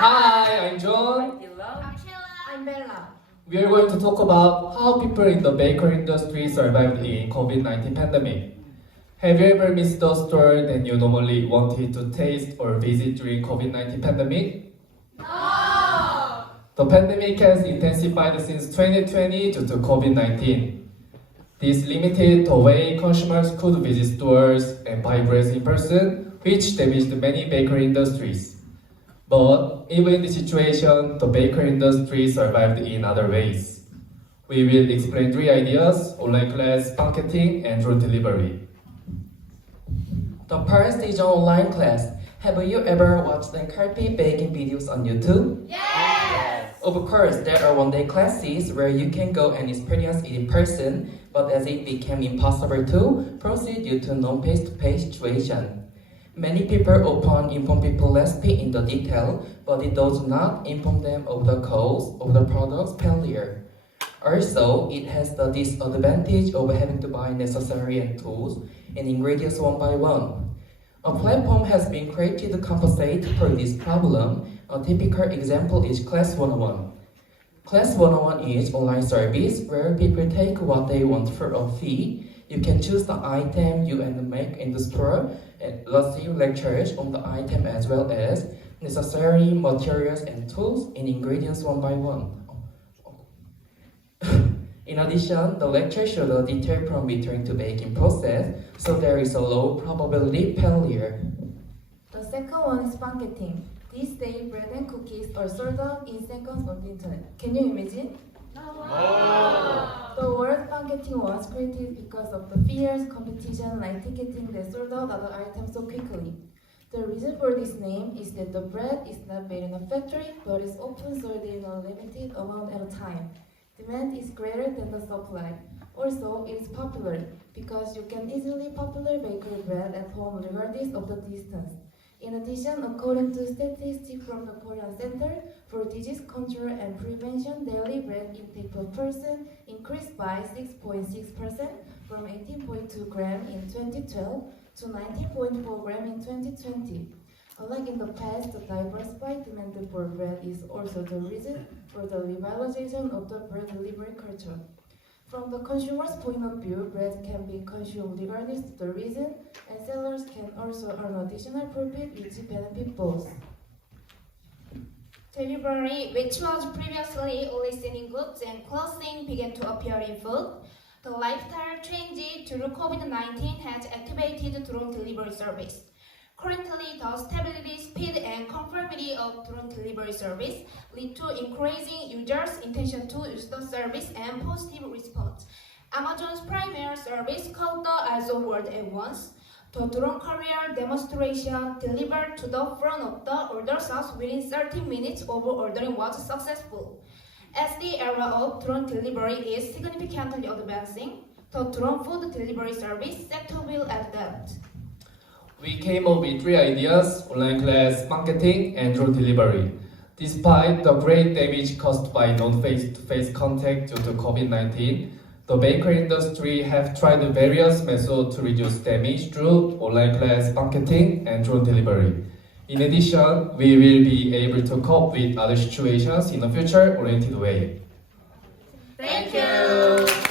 Hi, I'm John. I'm Bella. We are going to talk about how people in the bakery industry survived in COVID-19 pandemic. Have you ever missed a store that you normally wanted to taste or visit during COVID-19 pandemic? No! The pandemic has intensified since 2020 due to COVID-19. This limited the way consumers could visit stores and buy bread in person, which damaged many bakery industries. But even in this situation, the bakery industry survived in other ways. We will explain 3 ideas: online class, marketing, and drone delivery. The first is online class. Have you ever watched the carpet baking videos on YouTube? Yes! Of course, there are one-day classes where you can go and experience it in person, but as it became impossible to proceed due to non-face-to-face situation. Many people often inform people less in the detail, but it does not inform them of the cause of the product's failure. Also, it has the disadvantage of having to buy necessary tools and ingredients one by one. A platform has been created to compensate for this problem. A typical example is Class 101. Class 101 is online service where people take what they want for a fee. You can choose the item you want to make in the store and receive lectures on the item as well as necessary materials and tools and ingredients one by one. In addition, the lecture shows the detail from return to baking process, so there is a low probability failure. The second one is marketing. These days, bread and cookies are sold out in seconds on the internet. Can you imagine? No. The word marketing was created because of the fierce competition like ticketing that sold out other items so quickly. The reason for this name is that the bread is not made in a factory, but is often sold in a limited amount at a time. Demand is greater than the supply. Also, it is popular because you can easily popular bakery bread at home regardless of the distance. In addition, according to statistics from the Korean Center for Disease Control and Prevention, daily bread intake per person increased by 6.6% from 18.2 gram in 2012 to 19.4 gram in 2020. Unlike in the past, the diversified demand for bread is also the reason for the revitalization of the bread delivery culture. From the consumer's point of view, bread can be consumed regardless of the reason, and sellers can also earn additional profit which benefit both. Delivery, which was previously only seen in goods and clothing, began to appear in food. The lifestyle change due to COVID-19 has activated drone delivery service. Currently, the stability, speed, and conformity of drone delivery service lead to increasing users' intention to use the service and positive response. Amazon's primary service called the Azure World at once. The drone courier demonstration delivered to the front of the order's house within 30 minutes of ordering was successful. As the era of drone delivery is significantly advancing, the drone food delivery service sector will adapt. We came up with 3 ideas: online class, marketing, and drone delivery. Despite the great damage caused by non-face-to-face contact due to COVID-19, the bakery industry have tried various methods to reduce damage through online class, marketing, and drone delivery. In addition, we will be able to cope with other situations in a future-oriented way. Thank you!